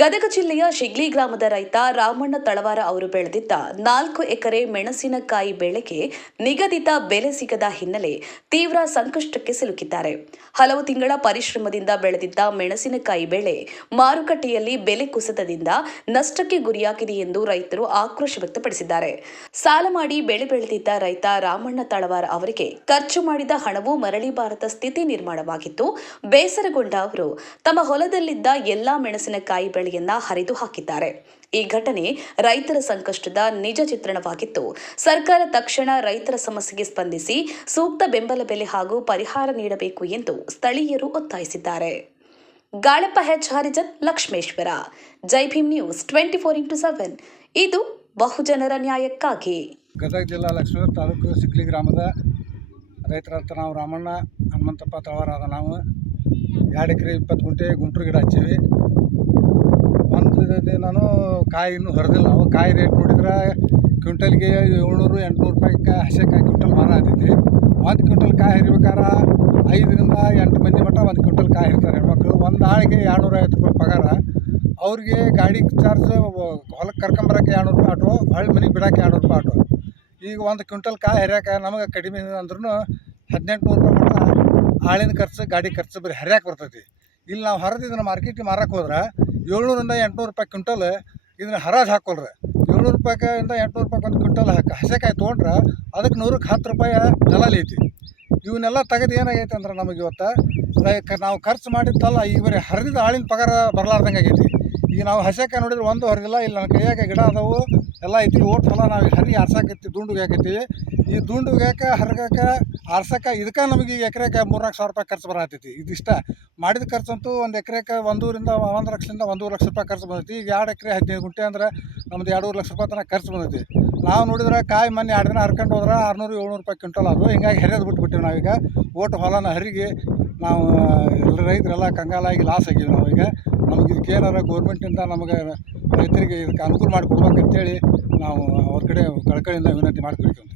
ಗದಗ ಜಿಲ್ಲೆಯ ಶಿಗ್ಲಿ ಗ್ರಾಮದ ರೈತ ರಾಮಣ್ಣ ತಳವಾರ ಅವರು ಬೆಳೆದಿದ್ದ 4 ಎಕರೆ ಮೆಣಸಿನಕಾಯಿ ಬೆಳೆಗೆ ನಿಗದಿತ ಬೆಲೆ ಸಿಗದ ಹಿನ್ನೆಲೆ ತೀವ್ರ ಸಂಕಷ್ಟಕ್ಕೆ ಸಿಲುಕಿದ್ದಾರೆ. ಹಲವು ತಿಂಗಳ ಪರಿಶ್ರಮದಿಂದ ಬೆಳೆದಿದ್ದ ಮೆಣಸಿನಕಾಯಿ ಬೆಳೆ ಮಾರುಕಟ್ಟೆಯಲ್ಲಿ ಬೆಲೆ ಕುಸಿತದಿಂದ ನಷ್ಟಕ್ಕೆ ಗುರಿಯಾಗಿದೆ ಎಂದು ರೈತರು ಆಕ್ರೋಶ ವ್ಯಕ್ತಪಡಿಸಿದ್ದಾರೆ. ಸಾಲ ಮಾಡಿ ಬೆಳೆ ಬೆಳೆದಿದ್ದ ರೈತ ರಾಮಣ್ಣ ತಳವಾರ ಅವರಿಗೆ ಖರ್ಚು ಮಾಡಿದ ಹಣವೂ ಮರಳಿ ಬಾರದ ಸ್ಥಿತಿ ನಿರ್ಮಾಣವಾಗಿತ್ತು. ಬೇಸರಗೊಂಡ ಅವರು ತಮ್ಮ ಹೊಲದಲ್ಲಿದ್ದ ಎಲ್ಲಾ ಮೆಣಸಿನಕಾಯಿ ಬೆಳೆಯನ್ನ ಹರಿದು ಹಾಕಿದ್ದಾರೆ. ಈ ಘಟನೆ ರೈತರ ಸಂಕಷ್ಟದ ನಿಜ ಚಿತ್ರಣವಾಗಿತ್ತು. ಸರ್ಕಾರ ತಕ್ಷಣ ರೈತರ ಸಮಸ್ಯೆಗೆ ಸ್ಪಂದಿಸಿ ಸೂಕ್ತ ಬೆಂಬಲ ಬೆಲೆ ಹಾಗೂ ಪರಿಹಾರ ನೀಡಬೇಕು ಎಂದು ಸ್ಥಳೀಯರು ಒತ್ತಾಯಿಸಿದ್ದಾರೆ. ಗಾಳಪ್ಪ ಹೆಚ್ ಹರಿಜನ್, ಲಕ್ಷ್ಮೇಶ್ವರ, ಜೈ ಭೀಮ್ ನ್ಯೂಸ್ 24x7. ಇದು ಬಹುಜನರ ನ್ಯಾಯಕ್ಕಾಗಿ. ಗದಗ ಜಿಲ್ಲಾ ಲಕ್ಷ್ಮೇಶ್ವರ ತಾಲೂಕು ಶಿಗ್ಲಿ ಗ್ರಾಮದ ರೈತರಂತ ನಾವು ರಾಮಣ್ಣ ಹನುಮಂತಪ್ಪ ತಳವಾರ ನಾವು 2 ಎಕರೆ 20 ಗುಂಟೆ ಗುಂಟೂರು ಗಿಡ ಹಚ್ಚೀವಿ. ಒಂದು ನಾನು ಕಾಯಿ ಇನ್ನೂ ಹೊರದಿಲ್ಲ. ನಾವು ಕಾಯಿ ರೇಟ್ ನೋಡಿದ್ರೆ ಕ್ವಿಂಟಲ್ಗೆ 700-800 ರೂಪಾಯಿ ಹಸೆಕಾಯಿ ಕ್ವಿಂಟಲ್ ಮಾರ ಆಗ್ತೈತಿ. 1 ಕ್ವಿಂಟಲ್ ಕಾಯಿ ಹರಿಬೇಕಾದ್ರೆ 5ರಿಂದ 8 ಮಂದಿ ಮಟ್ಟ 1 ಕ್ವಿಂಟಲ್ ಕಾಯಿ ಹರಿತಾರೆ ಹೆಣ್ಮಕ್ಳು. ಒಂದು ಆಳಿಗೆ 250 ರೂಪಾಯಿ ಪಗಾರ. ಅವ್ರಿಗೆ ಗಾಡಿ ಚಾರ್ಜ್ ಹೊಲಕ್ಕೆ ಕರ್ಕೊಂಬರೋಕ್ಕೆ 200 ರೂಪಾಯಿ ಆಟೋ, ಹೊಳ್ಳಿ ಮನೆಗೆ ಬಿಡೋಕ್ಕೆ 200 ರೂಪಾಯಿ ಆಟೋ. ಈಗ 1 ಕ್ವಿಂಟಲ್ ಕಾಯಿ ಹರಿಯೋಕೆ ನಮಗೆ ಕಡಿಮೆ ಅಂದ್ರೂ 1800 ರೂಪಾಯಿ ಮಟ್ಟ ಆಳಿನ ಖರ್ಚು, ಗಾಡಿ ಖರ್ಚು ಬರೀ ಹರಿಯಾಕೆ ಬರ್ತೈತಿ. ಇಲ್ಲಿ ನಾವು ಹರಿದು ಇದನ್ನು ಮಾರ್ಕೆಟಿಗೆ ಮಾರಕ್ಕೆ ಹೋದ್ರೆ 700-800 ರೂಪಾಯಿ ಕ್ವಿಂಟಲ್ ಇದನ್ನು ಹರಾಜು ಹಾಕ್ಕೊಳ್ರೆ. 700 ರೂಪಾಯಿಂದ 800 ರೂಪಾಯಿ ಒಂದು ಕ್ವಿಂಟಲ್ ಹಸೆಕಾಯಿ ತೊಗೊಂಡ್ರೆ ಅದಕ್ಕೆ 100ಕ್ಕೆ 10 ರೂಪಾಯಿ ದಲಾಲಿ ಐತಿ. ಇವನ್ನೆಲ್ಲ ತೆಗೆದು ಏನಾಗೈತೆ ಅಂದ್ರೆ ನಮಗೆ ಇವತ್ತು ನಾವು ಖರ್ಚು ಮಾಡಿದ್ದಲ್ಲ, ಈಗ ಬರೀ ಹರಿದಿದ್ದ ಆಳಿನ ಪಗಾರ ಬರಲಾರ್ದಂಗೆ ಆಗೈತಿ. ಈಗ ನಾವು ಹಸೆಕಾಯಿ ನೋಡಿದ್ರೆ ಒಂದು ಹೊರದಿಲ್ಲ. ಇಲ್ಲಿ ನನ್ನ ಕೈಯಾಗೆ ಗಿಡ ಅದಾವು ಎಲ್ಲ ಐತಿ. ಓಟ್ ಹೊಲ ನಾವು ಹರಿ ಆರ್ಸಾಕೈತಿ, ದುಂಡುಗೆ ಹಾಕೈತಿ. ಈ ದುಂಡುಗೆ ಹರಗಕ್ಕೆ ಆರ್ಸಕ್ಕೆ ಇದಕ್ಕೆ ನಮಗೆ ಈಗ ಎಕರೆಗೆ 3-4 ಸಾವಿರ ರೂಪಾಯಿ ಖರ್ಚು ಬರತೈತಿ. ಇದಿಷ್ಟ ಮಾಡಿದ ಖರ್ಚಂತೂ ಒಂದು ಎಕರೆಗೆ 1 ಲಕ್ಷದಿಂದ 1.5 ಲಕ್ಷ ರೂಪಾಯಿ ಖರ್ಚು ಬಂದೈತಿ. ಈಗ 2 ಎಕರೆ 15 ಗುಂಟೆ ಅಂದ್ರೆ ನಮ್ದು 2.5 ಲಕ್ಷ ರೂಪಾಯಿ ತನಕ ಖರ್ಚು ಬಂದೈತಿ. ನಾವು ನೋಡಿದ್ರೆ ಕಾಯಿ ಮೊನ್ನೆ 2 ದಿನ ಹರ್ಕೊಂಡು ಹೋದ್ರೆ 600-700 ರೂಪಾಯಿ ಕ್ವಿಂಟಲ್ ಅದು. ಹಿಂಗಾಗಿ ಹರಿಯೋದು ಬಿಟ್ಬಿಟ್ಟಿವಿ ನಾವೀಗ. ಓಟ್ ಹೊಲನ ಹರಿಗೆ ನಾವು ರೈತರೆಲ್ಲ ಕಂಗಾಲಾಗಿ ಲಾಸ್ ಆಗೀವಿ ನಾವೀಗ. ನಮಗೆ ಇದಕ್ಕೆ ಏನಾರ ಗೌರ್ಮೆಂಟಿಂದ ನಮಗೆ ರೈತರಿಗೆ ಇದಕ್ಕೆ ಅನುಕೂಲ ಮಾಡಿಕೊಡ್ಬೇಕಂತೇಳಿ ನಾವು ಅವ್ರ ಕಡೆ ಕಳಕಳಿಯಿಂದ ವಿನಂತಿ ಮಾಡಿಕೊಡ್ತೀವಿ.